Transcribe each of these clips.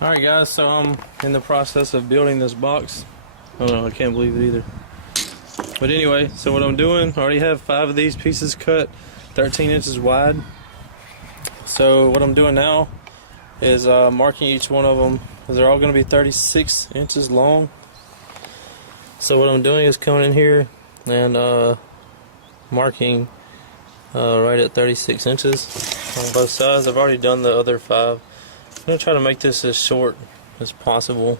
Alright guys, so I'm in the process of building this box. Oh no, I can't believe it either. But anyway, so what I'm doing, I already have 5 of these pieces cut, 13 inches wide. So what I'm doing now is marking each one of them, because they're all going to be 36 inches long. So what I'm doing is coming in here and marking right at 36 inches on both sides. I've already done the other 5. I'm going to try to make this as short as possible,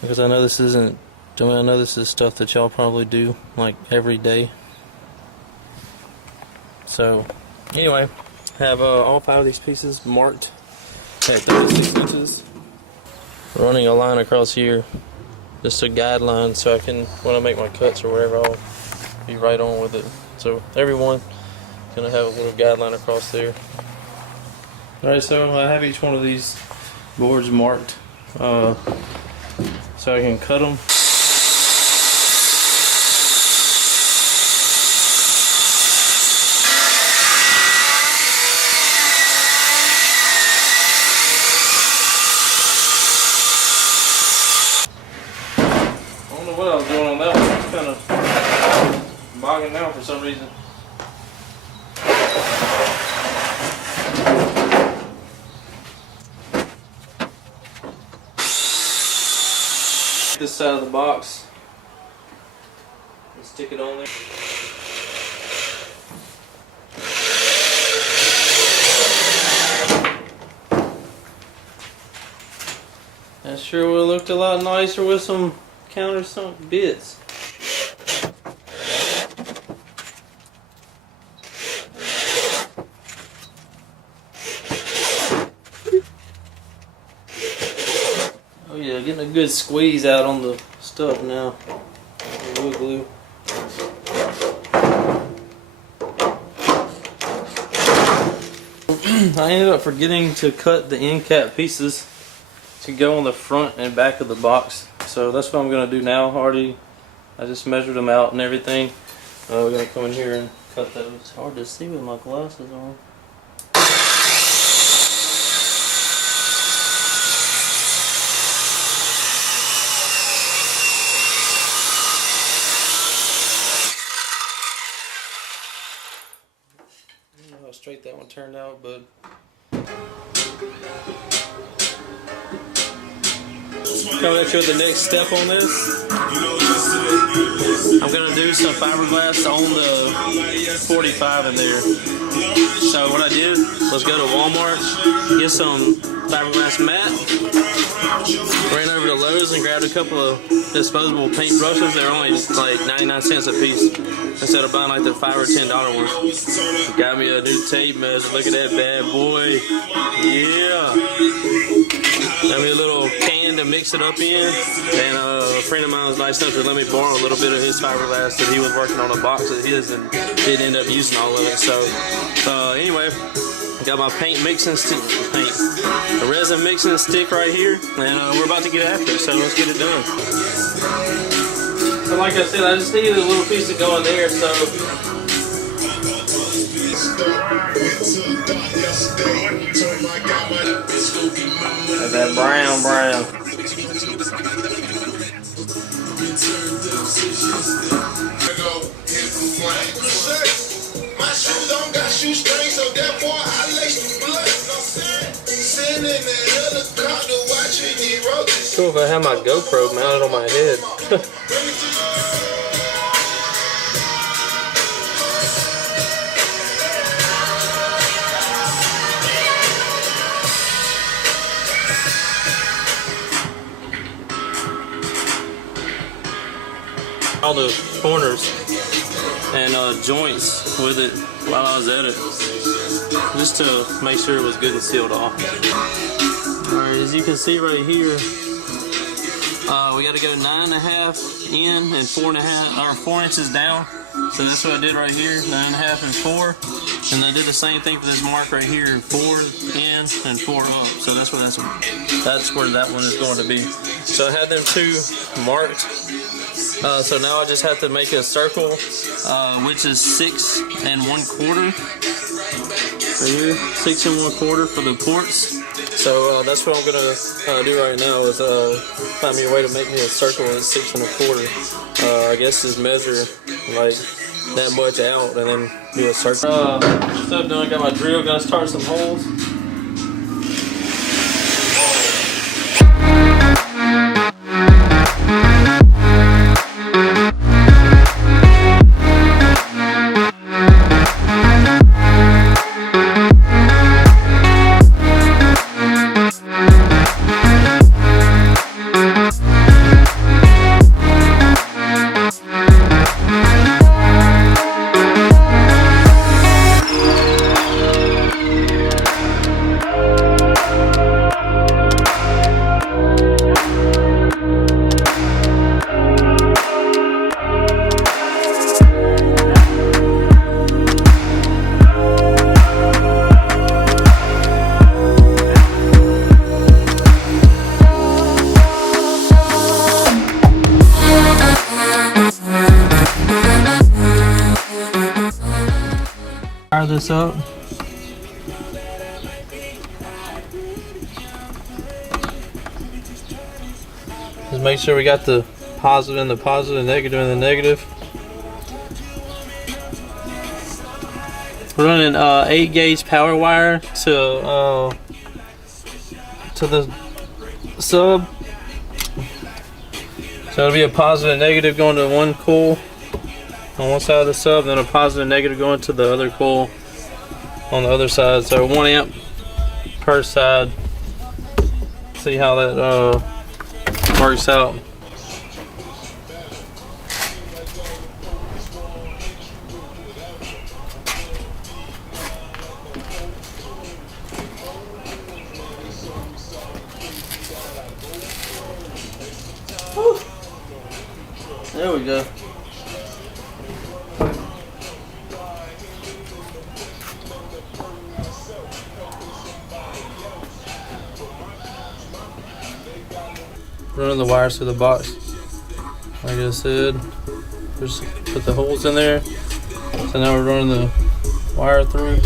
because I know this isn't, I know this is stuff that y'all probably do like every day. So anyway, have all 5 of these pieces marked at 36 inches. Running a line across here, just a guideline, so I can, when I make my cuts or whatever, I'll be right on with it. So everyone's gonna have a little guideline across there. Alright, so I have each one of these boards marked so I can cut them. I don't know what I was doing on that one. It's kind of bogging down for some reason. This side of the box and stick it on there. That sure would have looked a lot nicer with some countersunk bits. Oh yeah, getting a good squeeze out on the stuff now. Wood glue. I ended up forgetting to cut the end cap pieces to go on the front and back of the box. So that's what I'm going to do now. I just measured them out and everything. We're going to come in here and cut those. It's hard to see with my glasses on. I don't know how straight that one turned out, but coming at you with the next step on this. I'm gonna do some fiberglass on the 45 in there. So what I did was go to Walmart, get some fiberglass mat, ran over to Lowe's and grabbed a couple of disposable paint brushes. They're only like 99 cents a piece instead of buying like the $5 or $10 ones. Got me a new tape measure. Look at that bad boy. Yeah. Got me a little can to mix it up in, and a friend of mine was nice enough to let me borrow a little bit of his fiberglass that he was working on a box of his and didn't end up using all of it. So anyway, got my paint mixing stick, the resin mixing stick right here, and we're about to get after it, so let's get it done. So like I said, I just needed a little piece to go in there, so that brown. My shoes don't got shoestrings, so therefore I lace the blood. Sitting in the helicopter watching the road. Cool if I had my GoPro mounted on my head. All the corners and joints with it while I was at it, just to make sure it was good and sealed off. Alright, as you can see right here, we got to go 9.5 in and 4.5 or 4 inches down. So that's what I did right here, 9.5 and 4. And I did the same thing for this mark right here, 4 in and 4 up. So that's where that one is going to be. So I had them 2 marked. So now I just have to make a circle, which is 6 1/4. Right here, 6 1/4 for the ports. So that's what I'm gonna do right now is find me a way to make me a circle at 6 1/4. I guess just measure like that much out and then do a circle. Stuff done. Got my drill. Gonna start some holes. Fire this up. Just make sure we got the positive and the positive, negative and the negative. We're running 8 gauge power wire to the sub. So it'll be a positive and negative going to one coil on one side of the sub, then a positive and negative going to the other coil on the other side. So 1 amp per side. See how that works out. Woo. There we go. Running the wires through the box. Like I said, just put the holes in there. So now we're running the wire through.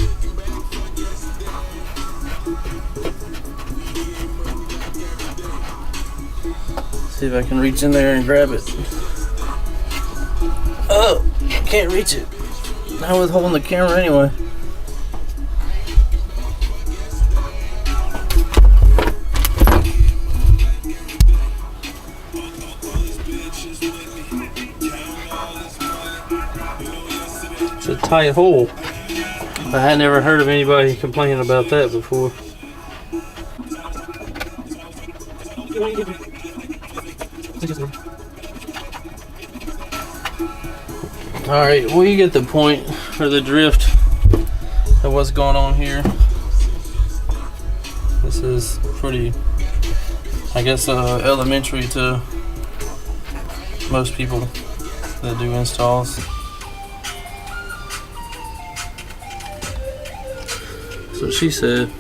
See if I can reach in there and grab it. Oh, can't reach it. Not with holding the camera anyway. It's a tight hole. I had never heard of anybody complaining about that before. Alright, well, you get the point or the drift of what's going on here. This is pretty, I guess, elementary to most people that do installs. That's what she said.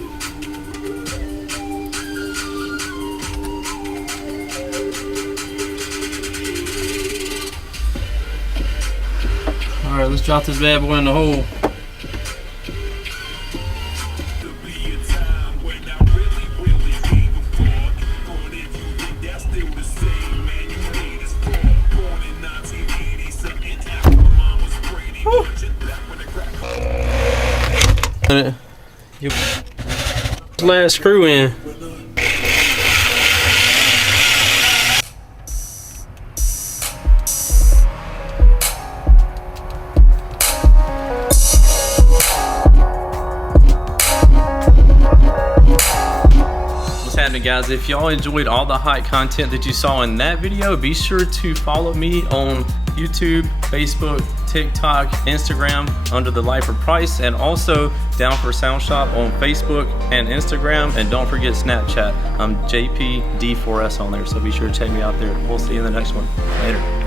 Alright, let's drop this bad boy in the hole. You last screw in. What's happening, guys? If y'all enjoyed all the hot content that you saw in that video, be sure to follow me on YouTube, Facebook, TikTok, Instagram under the Lifer Price, and also Down for Sound Shop on Facebook and Instagram, and don't forget Snapchat. I'm JPD4S on there, so be sure to check me out there. We'll see you in the next one. Later.